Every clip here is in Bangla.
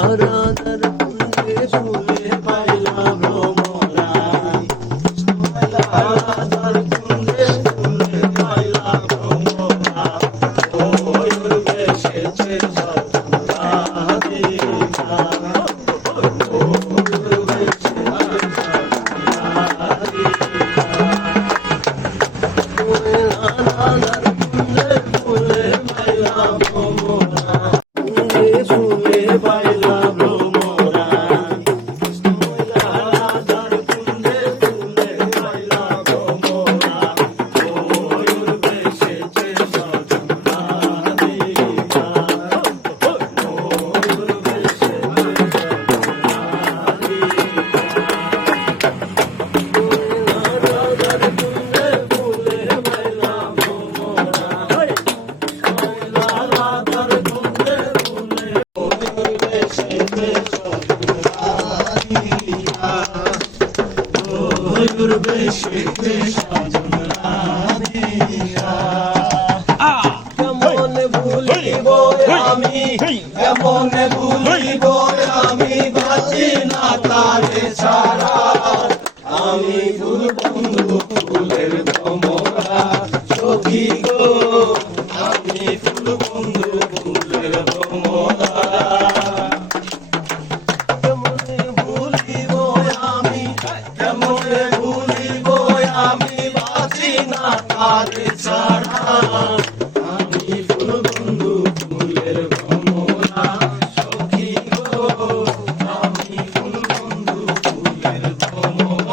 রাধার কুঞ্জে শুলে পাইলাম ভ্রমরা রাধার কুঞ্জে শুলে পাইলাম ভ্রমরা ময়ূর বেশেছে রাধিকা ময়ূর বেশেছে রাধার কুঞ্জে শুলে পাইলাম ভ্রমরা শুলে পাইলাম ভ্রমরা রাধার কুঞ্জে শুলে পাইলাম ভ্রমরা ময়ূর বেশেছে সজন রাধিকা ময়ূর বেশেছে রাধার কুঞ্জে শুলে পাইলাম ভ্রমরা রাধার কুঞ্জে ময়ূর বেশেছে সজন রাধিকা কেমন ভুলিব আমি কেমন ভুলিব আমি বাঁচি না তারে ছাড়া আমি ফুল বন্ধু ফুলের ভ্রমরা সখী গো আমি ফুল বন্ধু ফুলের ভ্রমরা কেমনে ভুলিব আমি কেমনে ভুলিব আমি বাঁচি না তারে ছাড়া আমি ফুল বন্ধু ফুলের ভ্রমরা সখী গো আমি ফুল বন্ধু ফুলের ভ্রমরা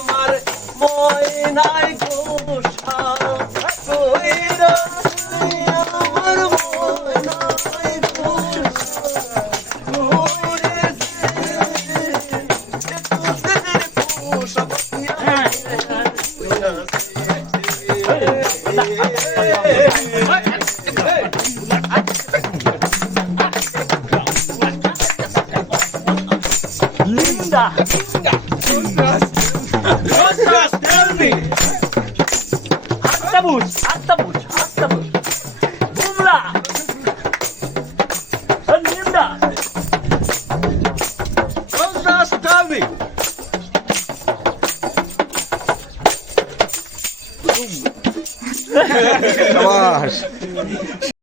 আমার ময়নাই গোসা কইরা আমার ময়নাই গোসা Linda. Tell me. Atabus. Bumla. Linda. Just tell me. Shabash.